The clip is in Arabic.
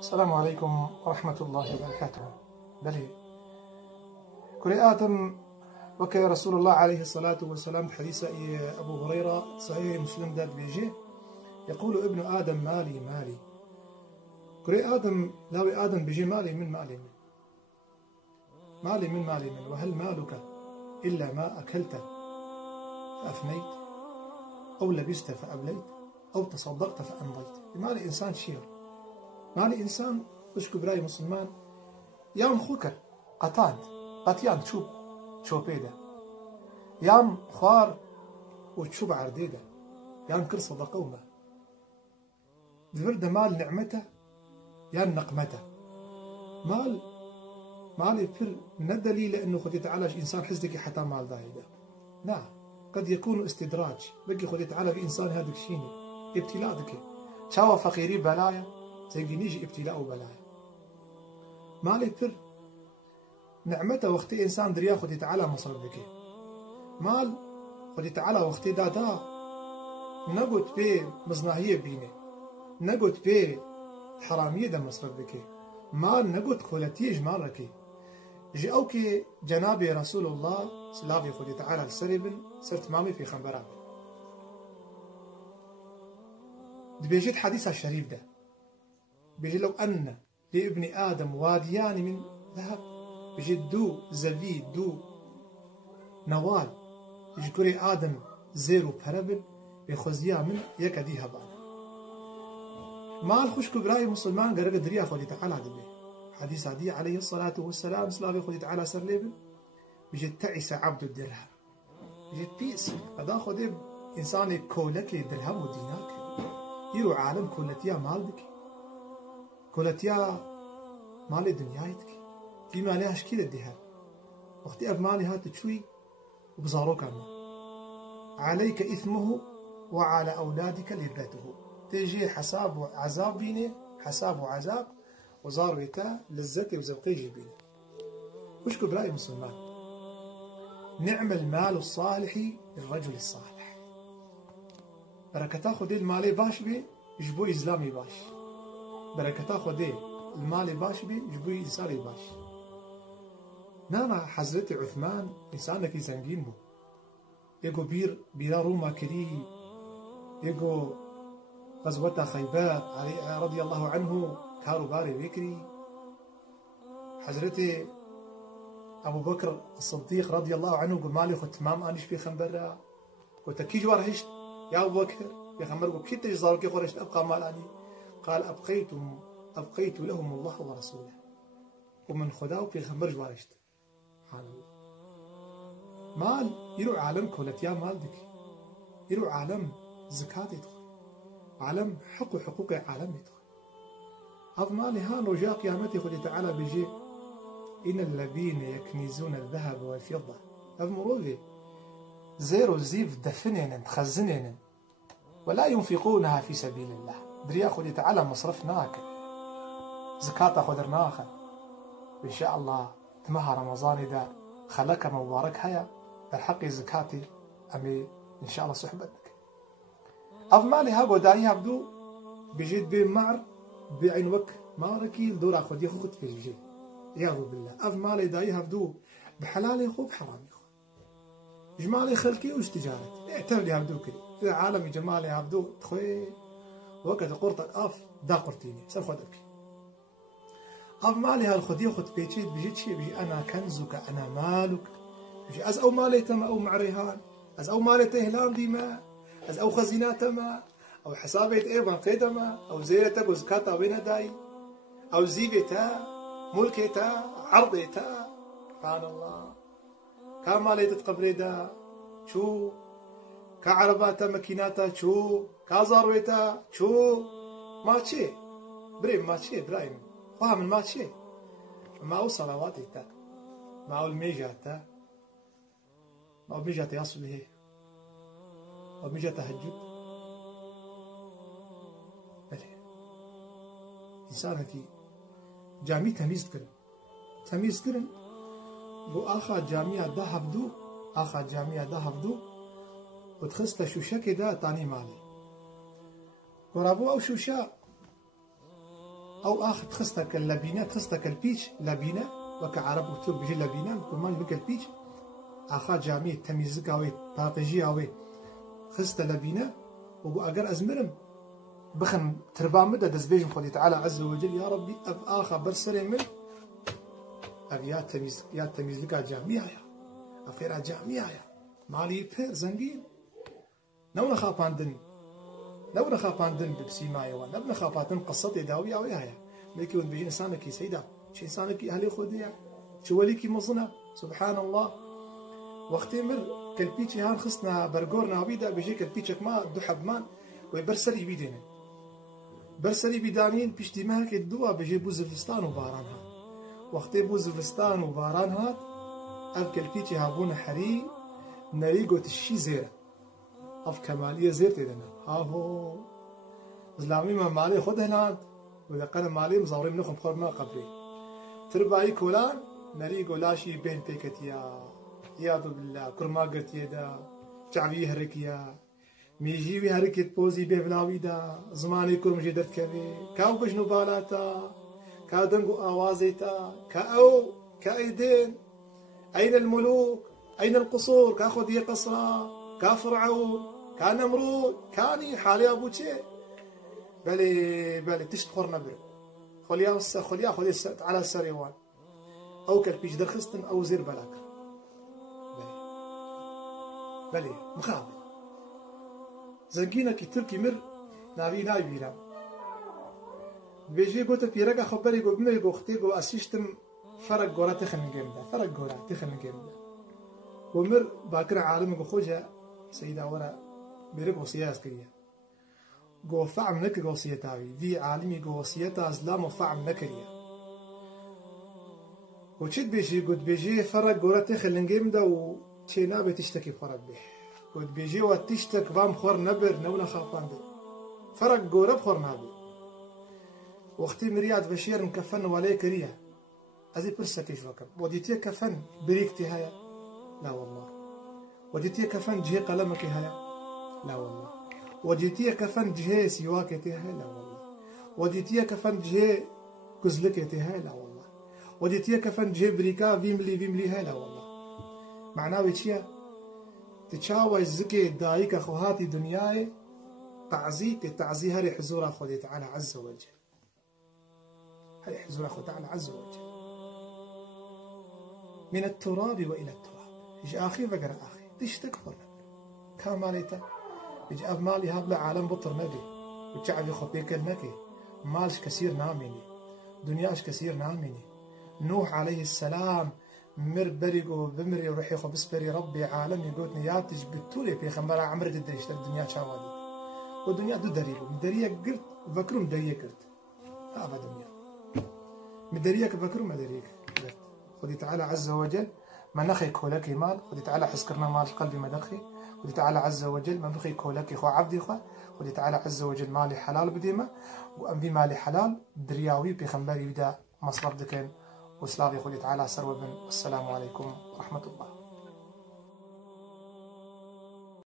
السلام عليكم ورحمة الله وبركاته. بلي كل آدم وكي رسول الله عليه الصلاة والسلام حديث أبو هريرة صحيح مسلم داد بيجي يقول ابن آدم مالي مالي. كل آدم لاوي آدم بيجي مالي من وهل مالك إلا ما أكلت فأفنيت أو لبست فأبليت أو تصدقت فأمضيت. مالي إنسان شير مالي إنسان وشكو براي مسلمان يام خوكر قطيان شوبيدا يام خوار وتشوب عرديدا يام كل صدقه وما دفرد مال نعمته يام نقمته مالي فر من الدليل لأنه خد يتعالج إنسان حزدك حتى مال دايدا. نعم قد يكون استدراج بقي خد يتعالج إنسان هذا شيني ابتلاء ذكي شاوى فقيري بلايا زي نيجي ابتلاء وبلايا. مالي فر نعمته وقت إنسان دريا خد يتعالى مصرف بكي مال خد يتعالى وقت دادا نقول بي مزناهية بيني نقول بي حرامية دا مصرف بكي مال نقول خلتيج مالكي جي أوكي جنابي رسول الله سلافي خد يتعالى السريبن صرت مامي في خنبران بيجيت حديث الشريف ده بيجي لو أن لابن آدم واديان من ذهب بيجي دو زبيد دو نوال يجي كوري آدم زيرو بهربل بيخوزيا من يكدي هبان مال خوش كبراي مسلمان قرق دريا خودي تعالى دبي حديث عدي عليه الصلاة والسلام سلافي خودي تعالى سر ليبل بيجي تعيس عبد الدرهم بيجي بيس هذا خودي إنسان كولك درهم ودينار يرو عالم كولتيا مالك كولتيا مال دنيايتك في مالها شكيل الدهر وقتي أف مالها تشوي وبزاروك أما عليك إثمه وعلى أولادك لذته تيجي حساب وعذاب بيني حساب وعذاب وزار بيتا لذتي وزبقي جيبيني وش كبرائي مسلمان نعم المال الصالح للرجل الصالح بركتا خدي المالي باش بي يجبو إسلامي باش بركتا خدي المالي باش بي يجبو إنساني باش. نانا حضرت عثمان إنسانك زنجين بو يقو بيرا روما كري يقو غزوة خيبر علي رضي الله عنه كارو باري بكري حضرت أبو بكر الصديق رضي الله عنه قل مالي خد تمام أنيش في خنبرة قلت كي جوار هشت يا أبو بكر يا خمر قل كي تجزارو كي خورشت أبقى مال أني قال أبقيت لهم الله ورسوله ومن خداو في خمر جوارشت مال يرو عالم كولتيا مال دك يرو عالم زكاة يدخل عالم حقوق عالم يدخل هذا مالي هان رجاء قيامتي خد تعالى بيجي إن الذين يكنزون الذهب والفضة هذا مرولي زيرو زيف دفنين تخزنين ولا ينفقونها في سبيل الله دريا خد تعالى مصرفناك زكاة خدرناك إن شاء الله تمها رمضان دا خلك مبارك هيا الحق زكاتي أمي إن شاء الله صحبتك أفمالي هاقو داعي هبدو بجيت بين معر بعين وك ماركي دور أخذ يخوت في الجي ياغو بالله أفمالي داعي هبدو بحلالي خو بحرامي خو جمالي خلقي وش تجارت اعتمدي هبدو كده إذا عالمي جمالي هبدو تخوي وقت قرطك أف دا قرطيني سوف خدك أف مالي هالخدي خد بيجيت بيجيت شيء بيجي أنا كنزك أنا مالك بيجي أز أو مالي تما أو مع ريهان أز أو مالي تهلام ديما أز أو خزينات ما أو حسابيت إيه بنقيد ما أو زيرتك وزكاة وين داي أو زيبتا ملكتا عرضتا سبحان الله كان مالي تتقبري دا شو كعرباتا ماكيناتا شو كازارويتا شو ما تشي بريم ما تشي برايم فاهم ما تشي ما هو صلواتي تا ما هو الميجا تا ما هو ميجا تيصل هي ما هو ميجا تهجد بلي إنسانتي جامي تميز كرن بو آخا جامعة ده هفدو وتخست شوشا كده تاني مالي ورابو أو شوشا أو آخر خستك اللبينة خستك البيش لبينة وكعرب وتوب بيجي لبينة كل ما يبقى البيش آخر جامي تميزك أوي باقيجي أوي خست لبينة وأجر أزمرم بخن تربع مدة دزبيج خدي تعالى عز وجل يا ربي أب آخر برسري من أب يا تميز لك جامية يا أفير جامية يا مالي بير زنجين نو نخاف عندن بسيما يوان نبنا خافاتن قصتي داوية وياها لكن ون بيجي إنسانك سيدا شي إنسانك أهلي خديع شو وليكي مصنع سبحان الله وقت مر كالبيتشي هان خصنا برجورنا بيدا بيجي كالبيتشك ما دو حبمان ويبرسلي بيدين برسلي بيدانين بيشتي ماك الدوا بيجي بوزفستان وباران هات وقت بوزفستان وباران هات أف كالبيتشي هابون حري نريقو تشي زيرة أف كمالية زير تيدنا هاهو زلامي ما مالي خد هناد وإذا كان مالي مزورين منكم بخور ما قبلي ترباي كولان نريقو لاشي بين بيكتيا ياذو بالله كرما قلت يدا شعبي هركيا ميجي بي هركت بوزي بيبلاوي دا زماني كرم جدرت كبي كاو بجنو بالاتا كادنقو آوازيتا كأيدين أين الملوك أين القصور كاخذ قصرا كفرعون كنمرود كاني حالي أبو شيء بلي تشتخر نبر خليا على السريوان أو كالبيش درخستن أو زير بلاك بلي مخابل زنجينا كي تركي مر ناوي بيرا بيجي قلت بيرقا خبري قو بمري قو اختي قو أسيشتم فرق قورا تخن جيمدا ومر باكر عالم قو خوجا سيدا ورا بيرق وصياس كريا قو فعم نك قو سيتاوي في عالمي قو سيتا أزلام وفعم نكريا وشد بيجي قد بيجي فرق قورا تخن جيمدا وشينا بتشتكي بفرق بيه قد بيجي وتشتك فام خور نبر نولا خاطان دي فرق قورا بخور نابي وقتي مرياد بشير مكفن ولا كريا أزي برسك إيش وكم وديتي كفن بريكتي هيا لا والله وديتي كفن جهة قلمك هيا لا والله وديتي كفن جهة سواكتي هيا لا والله وديتي كفن جهة كزلكتي هيا لا والله وديتي كفن جهة بريكا فيملي هيا لا والله معناه ويشيا تشاوي الزكي دايك أخواتي دنياي تعزي هري حزورها خدي تعالى عز وجل هري حزورها خدي تعالى عز وجل من التراب وإلى التراب يجي آخي فقر آخي ديش تكفر كاماليتا يجي أب مالي هابلا عالم بطر نبي وتشعبي خبيك النكي مالش كثير ناميني دنياش كثير ناميني نوح عليه السلام مر بريقو بمري وروحي خو بسبري ربي عالمي قوتني ياتج بتولي في خمرة عمرت الدريش الدنيا شاوالي والدنيا دو دريقو مدريا قلت فكرو مدريا قلت هذا دنيا مدرياك فكرو مدريك قلت خذي تعالى عز وجل ما نخي كولك مال خذي تعالى حسكرنا مال قلبي مدخي خذي تعالى عز وجل ما نخي كولك خو عبدي خو خذي تعالى عز وجل مالي حلال بديمة وأنبي مالي حلال درياوي بخمبري بدا مصرف دكين وسلافي خذي تعالى سروا بن والسلام عليكم ورحمة الله.